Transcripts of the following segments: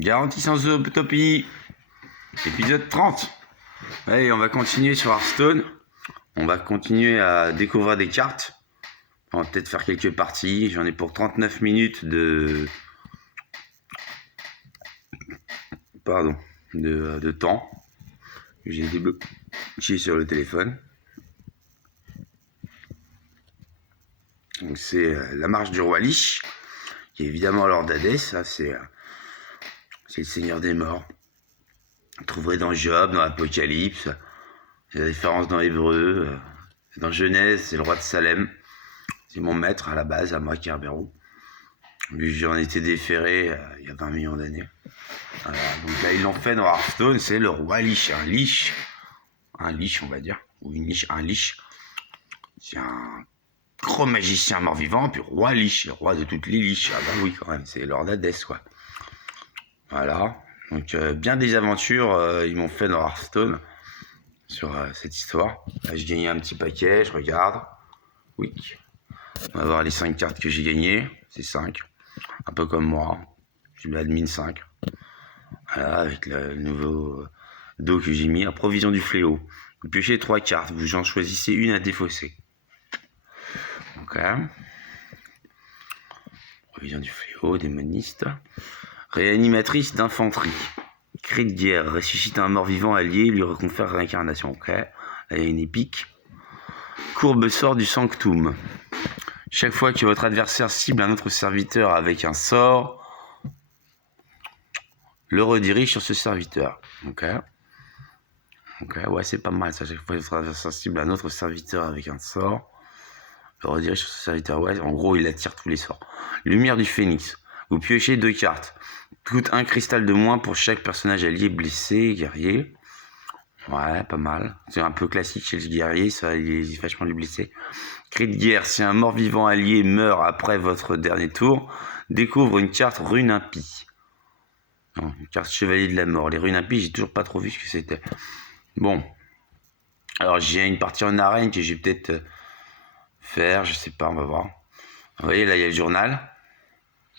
Garantie sans utopie. Épisode 30. Allez, on va continuer sur Hearthstone. On va continuer à découvrir des cartes. On va peut-être faire quelques parties. J'en ai pour 39 minutes de temps. J'ai débloqué sur le téléphone. Donc c'est la marche du roi Lich, qui est évidemment Lord Hadès. Ça, c'est le seigneur des morts. Vous trouverez dans Job, dans l'Apocalypse. Il y a la différence dans Hébreu. Dans Genèse, c'est le roi de Salem. C'est mon maître à la base, à moi, Kerberos. Lui, j'en étais déféré il y a 20 millions d'années. Voilà. Donc là, ils l'ont fait dans Hearthstone, c'est le roi Lich. Un lich, on va dire. Ou une liche, un lich. C'est un gros magicien mort-vivant, puis roi Lich, le roi de toutes les liches. Ah bah oui, quand même, c'est Lord Hadès, quoi. Voilà. Donc, bien des aventures, ils m'ont fait dans Hearthstone sur cette histoire. Là, j'ai gagné un petit paquet, je regarde. Oui. On va voir les 5 cartes que j'ai gagnées. C'est 5. Un peu comme moi. J'ai mis admin 5. Voilà, avec le nouveau dos que j'ai mis. La provision du fléau. Vous piochez 3 cartes. Vous en choisissez une à défausser. Ok. Provision du fléau, démoniste. Réanimatrice d'infanterie. Cri de guerre. Ressuscite un mort-vivant allié, lui reconfère réincarnation. Ok. Là, il y a une épique. Courbe sort du sanctum. Chaque fois que votre adversaire cible un autre serviteur avec un sort, le redirige sur ce serviteur. Ok. Ok, ouais, c'est pas mal ça. Chaque fois que votre adversaire cible un autre serviteur avec un sort, le redirige sur ce serviteur. Ouais, en gros, il attire tous les sorts. Lumière du phénix. Vous piochez 2 cartes. Coûte un cristal de moins pour chaque personnage allié blessé, guerrier. Ouais, pas mal. C'est un peu classique chez le guerrier, ça, il est vachement du blessé. Cri de guerre, si un mort-vivant allié meurt après votre dernier tour, découvre une carte rune impie. Non, une carte chevalier de la mort. Les runes impies, j'ai toujours pas trop vu ce que c'était. Bon. Alors, j'ai une partie en arène que je vais peut-être faire, je sais pas, on va voir. Vous voyez, là, il y a le journal.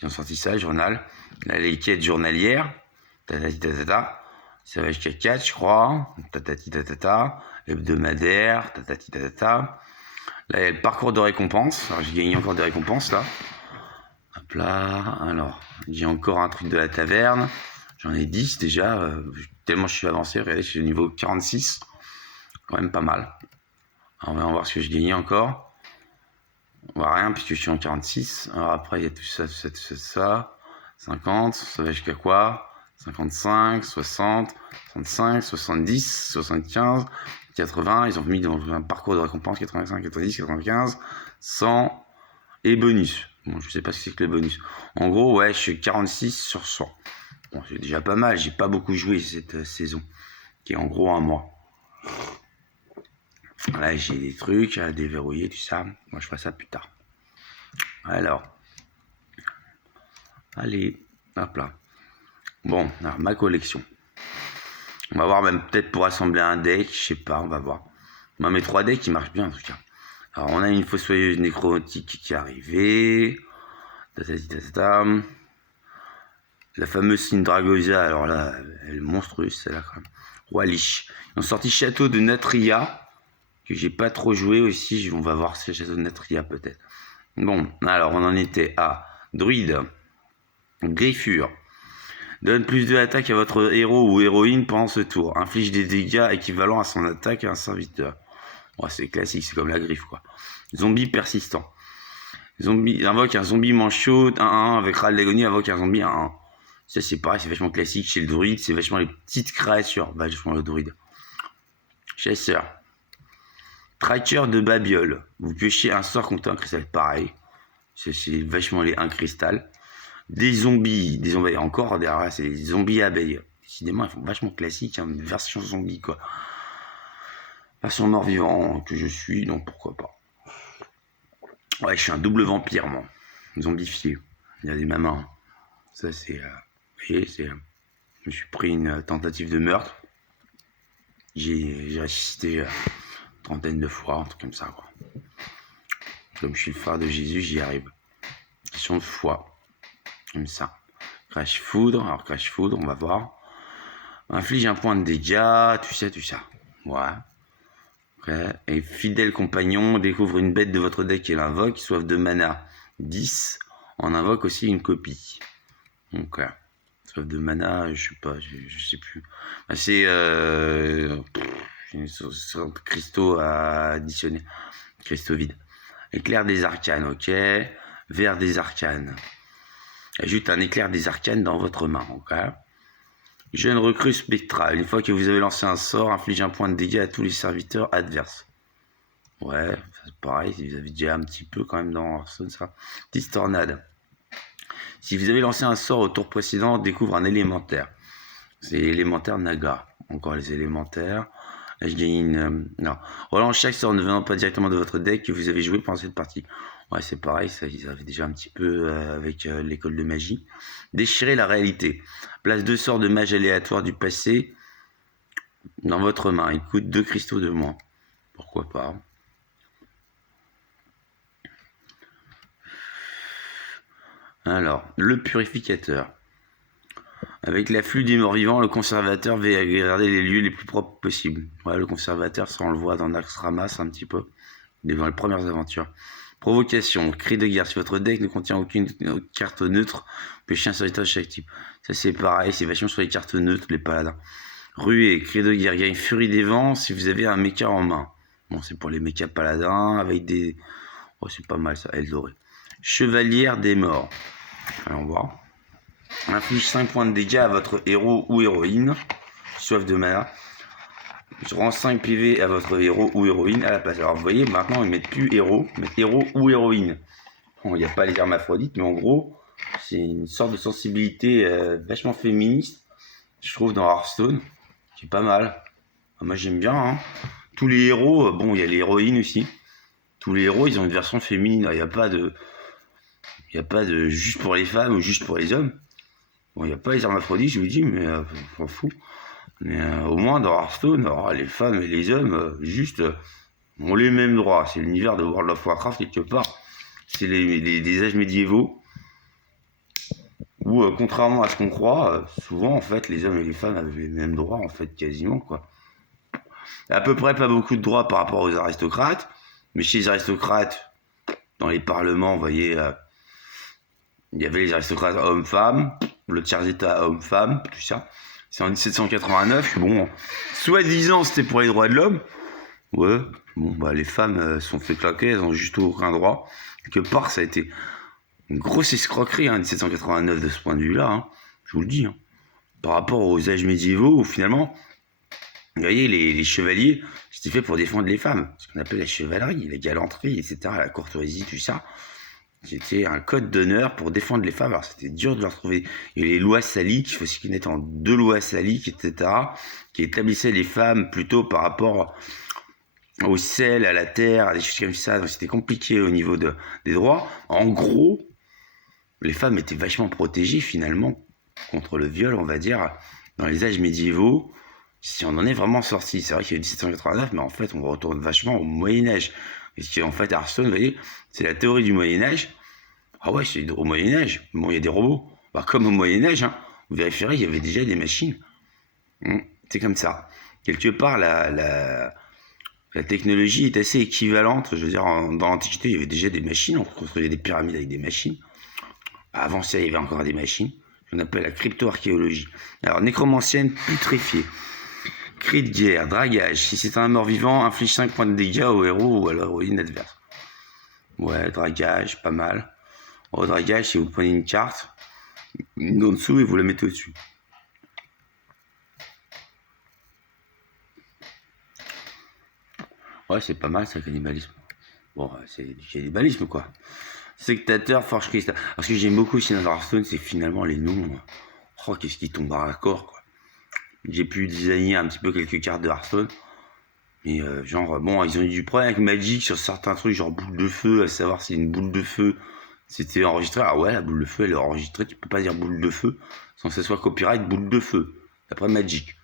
Ils ont sorti ça, le journal. Là, les quêtes journalières. Tatati tatata. Ça va jusqu'à 4, je crois. Tatati tatata. Hebdomadaire. Tatati tatata. Là, il y a le parcours de récompense. Alors, j'ai gagné encore des récompenses, là. Hop là. Alors, j'ai encore un truc de la taverne. J'en ai 10 déjà. Tellement je suis avancé. Regardez, je suis au niveau 46. Quand même pas mal. Alors, on va voir ce que j'ai gagné encore. On voit rien puisque je suis en 46. Alors après, il y a tout ça, tout ça, tout ça, tout ça. 50, ça va jusqu'à quoi? 55, 60, 65, 70, 75, 80. Ils ont mis dans un parcours de récompense 85, 90, 95, 100 et bonus. Bon, je sais pas ce que c'est que le bonus. En gros, ouais, je suis 46 sur 100. Bon, c'est déjà pas mal. J'ai pas beaucoup joué cette saison, qui est en gros un mois. Là, j'ai des trucs à déverrouiller, tout ça. Moi, je ferai ça plus tard. Alors. Allez, hop là. Bon, alors ma collection. On va voir même peut-être pour assembler un deck, je sais pas, on va voir. Moi, mes 3 decks, ils marchent bien en tout cas. Alors, on a une fossoyeuse nécrotique qui est arrivée. La fameuse Syndragosa, alors là, elle est monstrueuse, celle-là quand même. Roi Lich. Ils ont sorti Château de Natria, que j'ai pas trop joué aussi. On va voir ce Château de Natria peut-être. Bon, alors on en était à Druide. Griffure. Donne plus de attaque à votre héros ou héroïne pendant ce tour. Inflige des dégâts équivalents à son attaque à un serviteur. Ouais, c'est classique, c'est comme la griffe quoi. Zombie persistant. Zombie invoque un zombie manchot 1-1 avec Ral d'agonie, invoque un zombie 1-1. Ça c'est pareil, c'est vachement classique chez le druide, c'est vachement les petites créatures. Vachement le druide. Chasseur. Tracker de Babiole. Vous piochez un sort contre un cristal. Pareil. C'est vachement les 1 cristal. Des zombies encore derrière, c'est des zombies abeilles. Décidément, ils font vachement classique, hein, une version zombie quoi. Version mort-vivant que je suis, donc pourquoi pas. Ouais, je suis un double vampire, moi. Zombifié. Il y a des mamans. Ça, c'est. Vous voyez, c'est. Je me suis pris une tentative de meurtre. J'ai ressuscité une trentaine de fois, un truc comme ça, quoi. Comme je suis le frère de Jésus, j'y arrive. Question de foi. Comme ça. Crash Foudre. Alors, Crash Foudre, on va voir. Inflige un point de dégâts, tout ça. Voilà. Okay. Et fidèle compagnon, découvre une bête de votre deck et l'invoque. Soif de mana 10. On invoque aussi une copie. Donc, voilà. Soif de mana, je sais pas, je sais plus. C'est une sorte de cristaux à additionner. Cristaux vides. Éclair des arcanes, ok. Vers des arcanes. Ajoute un éclair des arcanes dans votre main, ok. Jeune recrue spectrale. Une fois que vous avez lancé un sort, inflige un point de dégâts à tous les serviteurs adverses. Ouais, c'est pareil, vous avez déjà un petit peu quand même dans Hearthstone, ça. Petite tornade. Si vous avez lancé un sort au tour précédent, découvre un élémentaire. C'est élémentaire Naga. Encore les élémentaires. Là, je gagne une... non. Relance chaque sort ne venant pas directement de votre deck que vous avez joué pendant cette partie. Ouais, c'est pareil, ça, ils avaient déjà un petit peu avec l'école de magie. Déchirer la réalité. Place 2 sorts de mage aléatoires du passé dans votre main. Il coûte 2 cristaux de moins. Pourquoi pas. Alors, le purificateur. Avec l'afflux des morts vivants, le conservateur va garder les lieux les plus propres possibles. Ouais, le conservateur, ça on le voit dans Naxxramas un petit peu, dans les premières aventures. Provocation, cri de guerre. Si votre deck ne contient aucune carte neutre, pêchez un serviteur de chaque type. Ça c'est pareil, c'est vachement sur les cartes neutres, les paladins. Ruée, cri de guerre, gagne furie des vents si vous avez un mecha en main. Bon, c'est pour les mecha paladins avec des... Oh, c'est pas mal ça, Eldoré. Chevalière des morts. Allons voir. Inflige 5 points de dégâts à votre héros ou héroïne. Soif de mana. Je rends 5 PV à votre héros ou héroïne à la place. Alors vous voyez, maintenant ils mettent plus héros, ils mettent héros ou héroïne. Bon, il n'y a pas les hermaphrodites, mais en gros, c'est une sorte de sensibilité vachement féministe, je trouve, dans Hearthstone, qui est pas mal. Moi j'aime bien, hein. Tous les héros, bon, il y a les héroïnes aussi. Tous les héros, ils ont une version féminine. Il n'y a pas de... Il n'y a pas de juste pour les femmes ou juste pour les hommes. Bon, il n'y a pas les hermaphrodites, je vous dis, mais on s'en fout. Mais au moins dans Hearthstone, les femmes et les hommes, juste, ont les mêmes droits. C'est l'univers de World of Warcraft quelque part. C'est des âges médiévaux où, contrairement à ce qu'on croit, souvent en fait, les hommes et les femmes avaient les mêmes droits, en fait, quasiment, quoi. À peu près pas beaucoup de droits par rapport aux aristocrates, mais chez les aristocrates, dans les parlements, vous voyez, il y avait les aristocrates hommes-femmes, le tiers-état homme-femme, tout ça. C'est en 1789, bon, soi-disant c'était pour les droits de l'homme. Ouais, bon, bah les femmes sont fait claquer, elles ont juste aucun droit. Quelque part, ça a été une grosse escroquerie, 1789 de ce point de vue-là, hein, je vous le dis. Hein. Par rapport aux âges médiévaux, où finalement, vous voyez, les chevaliers, c'était fait pour défendre les femmes. Ce qu'on appelle la chevalerie, la galanterie, etc., la courtoisie, tout ça. C'était un code d'honneur pour défendre les femmes. Alors c'était dur de le retrouver. Il y a les lois saliques, il faut s'y connaître en 2 lois saliques, etc., qui établissaient les femmes plutôt par rapport au sel, à la terre, à des choses comme ça. Donc c'était compliqué au niveau des droits. En gros, les femmes étaient vachement protégées finalement contre le viol, on va dire, dans les âges médiévaux. Si on en est vraiment sorti, c'est vrai qu'il y a eu 1789, mais en fait on retourne vachement au Moyen-Âge. Et ce qui en fait Hearthstone, vous voyez, c'est la théorie du Moyen-Âge. Ah ouais, c'est au Moyen-Âge. Bon, il y a des robots. Bah, comme au Moyen-Âge, hein, vous vérifierez, il y avait déjà des machines. C'est comme ça. Quelque part, la technologie est assez équivalente. Je veux dire, dans l'Antiquité, il y avait déjà des machines. On construisait des pyramides avec des machines. Avant ça, il y avait encore des machines. On appelle la crypto-archéologie. Alors, nécromancienne putréfiée. Cri de guerre, dragage. Si c'est un mort-vivant, inflige 5 points de dégâts au héros ou à l'héroïne adverse. Ouais, dragage, pas mal. Au dragage, si vous prenez une carte, en dessous et vous la mettez au-dessus. Ouais, c'est pas mal ça, cannibalisme. Bon, c'est du cannibalisme, quoi. Sectateur, forge cristal. Alors, ce que j'aime beaucoup aussi dans Hearthstone, c'est finalement les noms. Oh, qu'est-ce qui tombe à raccord, quoi. J'ai pu designer un petit peu quelques cartes de Hearthstone. Mais genre, bon, ils ont eu du problème avec Magic sur certains trucs, genre boule de feu, à savoir si une boule de feu c'était enregistré. Ah ouais, la boule de feu elle est enregistrée, tu peux pas dire boule de feu sans que ce soit copyright boule de feu, d'après Magic.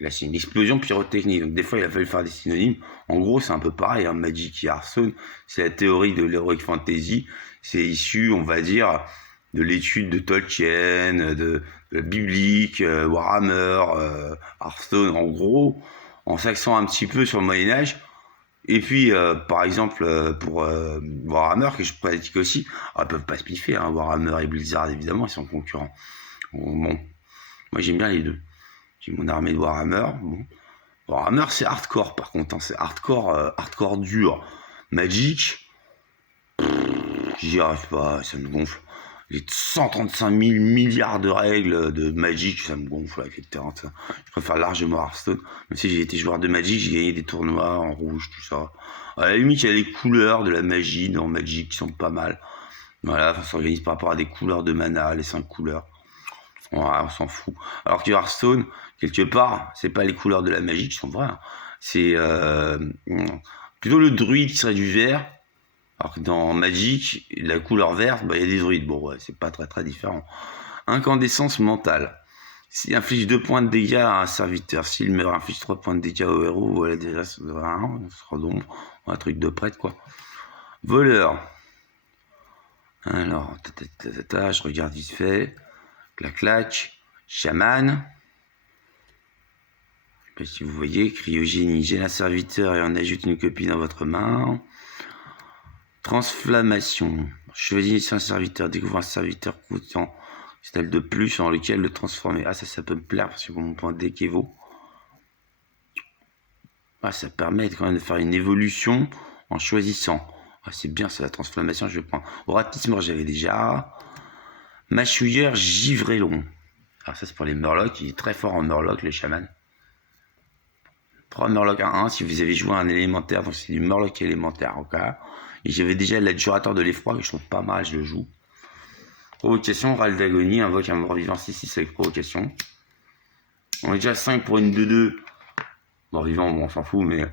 Là, c'est une explosion pyrotechnique, donc des fois il a fallu faire des synonymes. En gros, c'est un peu pareil, hein, Magic et Hearthstone, c'est la théorie de l'Heroic Fantasy, c'est issu, on va dire, l'étude de Tolkien, de biblique, Warhammer, Hearthstone, en gros, en s'axant un petit peu sur le Moyen-Âge. Et puis, par exemple, pour Warhammer, que je pratique aussi, ils peuvent pas se piffer, hein, Warhammer et Blizzard, évidemment, ils sont concurrents. Bon, moi j'aime bien les deux. J'ai mon armée de Warhammer. Bon. Warhammer, c'est hardcore, par contre, hein, c'est hardcore dur. Magic, j'y arrive pas, ça me gonfle. Les 135 000 milliards de règles de Magic, ça me gonfle, etc. Je préfère largement Hearthstone. Même si j'ai été joueur de Magic, j'ai gagné des tournois en rouge, tout ça. À la limite, il y a les couleurs de la magie dans Magic qui sont pas mal. Voilà, ça s'organise par rapport à des couleurs de mana, les 5 couleurs. Voilà, on s'en fout. Alors que Hearthstone, quelque part, c'est pas les couleurs de la magie qui sont vraies. Hein. C'est plutôt le druide qui serait du vert. Alors que dans Magic, la couleur verte, il y a des druides. Bon, ouais, c'est pas très différent. Incandescence mentale. S'il inflige 2 points de dégâts à un serviteur, s'il meurt, inflige 3 points de dégâts au héros, voilà, déjà, ça sera donc un truc de prêtre, quoi. Voleur. Alors, je regarde vite fait. Clac. Chaman. Je sais pas si vous voyez. Cryogénie. Gèle un serviteur et en ajoute une copie dans votre main. Transflammation. Choisissez un serviteur. Découvre un serviteur coûtant style de plus en lequel le transformer. Ah, ça peut me plaire parce que pour mon point de deck Evo. Ah, ça permet quand même de faire une évolution en choisissant. Ah, c'est bien, c'est la transflammation, je vais prendre. Oratis mort, j'avais déjà. Mâchouilleur givrelon. Alors ça, c'est pour les Murlocs. Il est très fort en Murloc, le chaman. 3 Murlocs à 1 si vous avez joué un élémentaire. Donc c'est du Murloc élémentaire, ok. Et j'avais déjà l'adjurateur de l'effroi que je trouve pas mal, je le joue. Provocation, râle d'agonie, invoque un mort-vivant 6-6 avec provocation. On est déjà 5 pour une 2-2. Mort-vivant, bon, on s'en fout, mais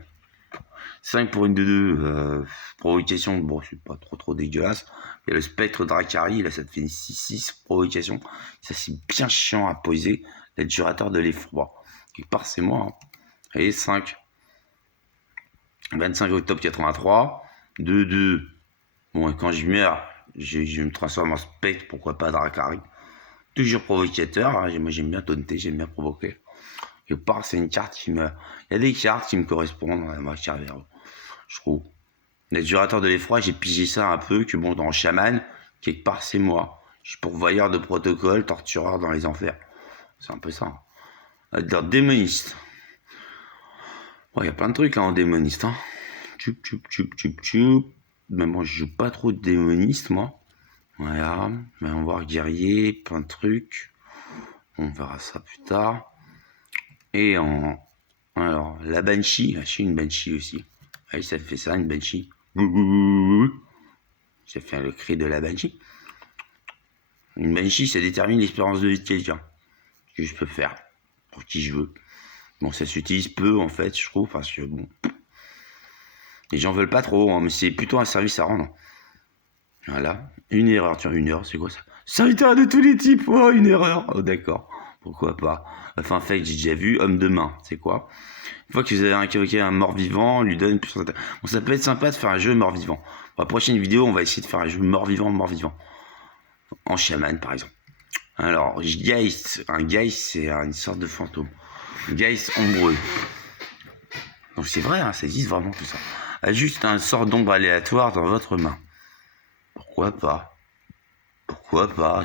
5 pour une 2-2. Provocation, bon, c'est pas trop dégueulasse. Il y a le spectre Dracari, là, ça te fait une 6-6 provocation. Ça, c'est bien chiant à poser. L'adjurateur de l'effroi. Quelque part, c'est moi. Hein. Allez, 5. 25 octobre 83. 2-2. Bon, et quand je meurs, je me transforme en spectre, pourquoi pas Dracari. Toujours provocateur, hein. Moi j'aime bien taunter, j'aime bien provoquer. Quelque part, c'est une carte qui me... Il y a des cartes qui me correspondent à ma carrière, je trouve. L'adjurateur de l'effroi, j'ai pigé ça un peu, que bon, dans Shaman, quelque part, c'est moi. Je suis pourvoyeur de protocole, tortureur dans les enfers. C'est un peu ça. Dans démoniste. Il y a plein de trucs là en démoniste. Hein. Tchoup. Mais moi, je joue pas trop de démoniste, moi. Voilà. Mais on va voir guerrier, plein de trucs. On verra ça plus tard. Et alors, la Banshee. J'ai une Banshee aussi. Allez, ça fait ça, une Banshee. Ça fait le cri de la Banshee. Une Banshee, ça détermine l'espérance de vie de quelqu'un. Ce que je peux faire. Pour qui je veux. Bon, ça s'utilise peu, en fait, je trouve, parce que, bon... Les gens veulent pas trop, hein, mais c'est plutôt un service à rendre. Voilà. Une erreur. Tiens, une erreur, c'est quoi ça? Serviteur de tous les types. Oh, une erreur. Oh, d'accord. Pourquoi pas. Enfin, fait, j'ai déjà vu. Homme de main, c'est quoi? Une fois que vous avez invoqué un mort-vivant, on lui donne plus de... Bon, ça peut être sympa de faire un jeu mort-vivant. Pour la prochaine vidéo, on va essayer de faire un jeu mort-vivant. En chaman, par exemple. Alors, Geist. Un Geist, c'est une sorte de fantôme. Geist ombreux. Donc, c'est vrai, hein, ça existe vraiment tout ça. Ajuste un sort d'ombre aléatoire dans votre main. Pourquoi pas?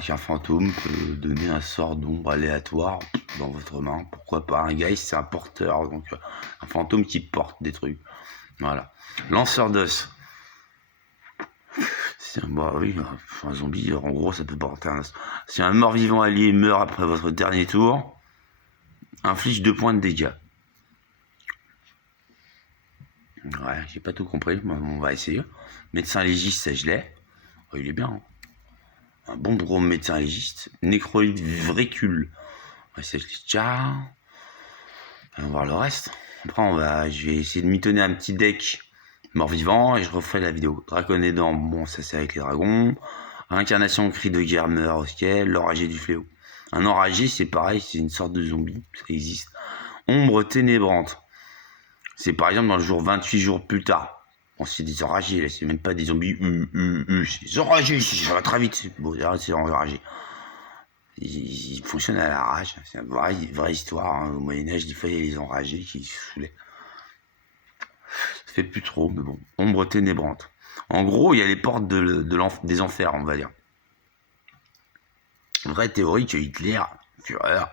Qu'un fantôme peut donner un sort d'ombre aléatoire dans votre main. Pourquoi pas? Un Geist, c'est un porteur, donc un fantôme qui porte des trucs. Voilà. Lanceur d'os. C'est un zombie, en gros, ça peut porter un os. Si un mort-vivant allié meurt après votre dernier tour, inflige 2 points de dégâts. Ouais, j'ai pas tout compris, mais on va essayer. Médecin légiste, ça je l'ai. Oh, il est bien. Hein. Un bon gros médecin légiste. Nécroïde vrécule. Ouais, ça je l'ai déjà. On va voir le reste. Après, je vais essayer de mitonner un petit deck mort-vivant et je referai la vidéo. Draconédant, bon, ça c'est avec les dragons. Réincarnation, cri de guerre, meurt au ciel. L'enragé du fléau. Un enragé, c'est pareil, c'est une sorte de zombie. Ça existe. Ombre ténébrante. C'est par exemple dans le jour 28 jours plus tard. Bon, c'est des enragés, là, c'est même pas des zombies, c'est des enragés, ça va très vite. Bon, c'est enragé. Ils fonctionnent à la rage, c'est une vraie histoire. Hein. Au Moyen-Âge, des fois, il y a les enragés qui se saoulaient. Ça fait plus trop, mais bon. Ombre ténébrante. En gros, il y a les portes des enfers, on va dire. Vraie théorie que Hitler, Führer,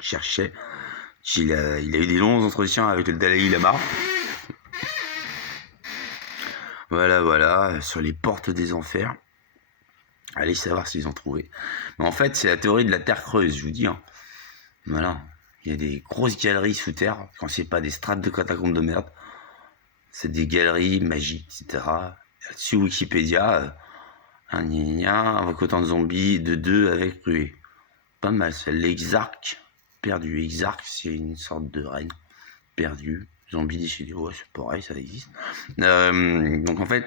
cherchait. Il a eu des longs entretiens avec le Dalai Lama. Voilà, sur les portes des enfers. Allez savoir s'ils ont trouvé. Mais en fait, c'est la théorie de la terre creuse, je vous dis. Hein. Voilà. Il y a des grosses galeries sous terre, quand c'est pas des strates de catacombes de merde. C'est des galeries magiques, etc. Sur Wikipédia, avec autant de zombies, de 2 avec ruée. Pas mal, c'est l'exarque perdu. Exarque, c'est une sorte de reine perdue. Zombie décédé, ouais, c'est pareil, ça existe. Donc en fait,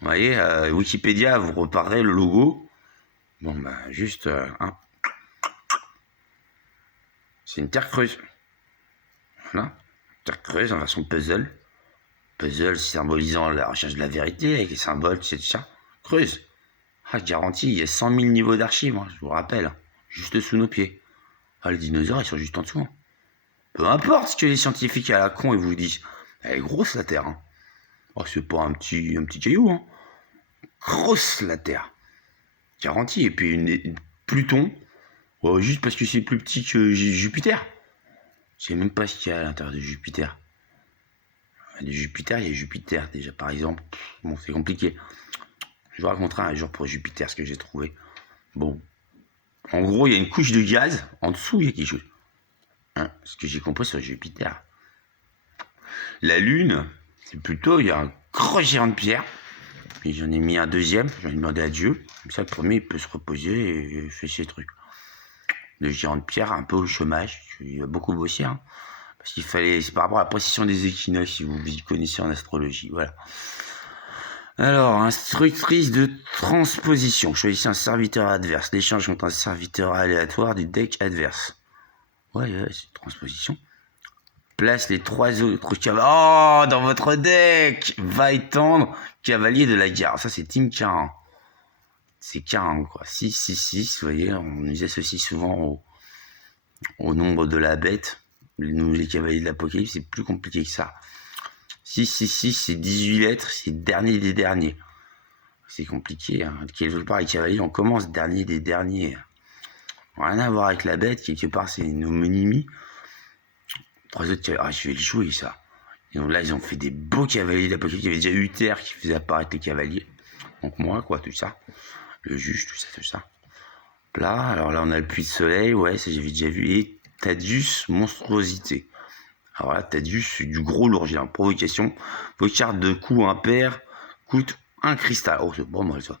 vous voyez, Wikipédia, vous reparerez le logo. Bon, bah, juste, c'est une terre creuse. Voilà, terre creuse en version puzzle. Puzzle symbolisant la recherche de la vérité avec les symboles, c'est ça. Creuse. Ah, garantie, il y a 100 000 niveaux d'archives, hein, je vous rappelle. Juste sous nos pieds. Ah, les dinosaures, ils sont juste en dessous. Hein. Peu importe ce que les scientifiques à la con ils vous disent. Elle est grosse la Terre. Hein. Oh, c'est pas un petit caillou. Hein. Grosse la Terre. Garantie. Et puis Pluton, juste parce que c'est plus petit que Jupiter. Je sais même pas ce qu'il y a à l'intérieur de Jupiter. De Jupiter, il y a Jupiter déjà par exemple. Bon, c'est compliqué. Je vous raconterai un jour pour Jupiter ce que j'ai trouvé. Bon. En gros, il y a une couche de gaz. En dessous, il y a quelque chose. Hein, ce que j'ai compris sur Jupiter. La Lune, c'est plutôt, il y a un gros géant de pierre. Et j'en ai mis un deuxième, j'en ai demandé à Dieu. Comme ça, le premier, il peut se reposer et faire ses trucs. Le géant de pierre, un peu au chômage. Il a beaucoup bossé. Hein, parce qu'il fallait, c'est par rapport à la précision des équinoxes, si vous y connaissez en astrologie. Voilà. Alors, instructrice de transposition. Choisissez un serviteur adverse. L'échange contre un serviteur aléatoire du deck adverse. Ouais, c'est une transposition. Place les 3 autres cavaliers. Oh, dans votre deck va étendre cavalier de la gare. Ça, c'est Team 40. C'est 40, quoi. 6, 6, 6. Vous voyez, on nous associe souvent au nombre de la bête. Les cavaliers de l'Apocalypse, c'est plus compliqué que ça. 6, 6, 6, c'est 18 lettres. C'est le dernier des derniers. C'est compliqué. Hein. Quelque part, les cavaliers, on commence dernier des derniers. Rien à voir avec la bête. Quelque part, c'est une homonymie. 3 autres cavaliers. Ah, je vais le jouer, ça. Et donc là, ils ont fait des beaux cavaliers d'Apocalypse. Il y avait déjà Uther qui faisait apparaître les cavaliers. Donc moi, quoi, tout ça. Le juge, tout ça. Là, alors là, on a le puits de soleil. Ouais, ça, j'avais déjà vu. Et Thaddeus, monstruosité. Alors là, Thaddeus, c'est du gros lourd. J'ai une provocation. Vos cartes de coups impairs coûtent un cristal. Oh, c'est pas mal, ça.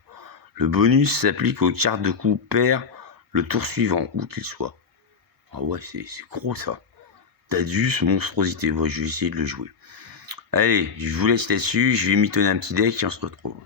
Le bonus s'applique aux cartes de coups pairs le tour suivant, où qu'il soit. Ah ouais, c'est gros, ça. Thaddeus, monstruosité. Ouais, je vais essayer de le jouer. Allez, je vous laisse là-dessus, je vais mitonner un petit deck et on se retrouve.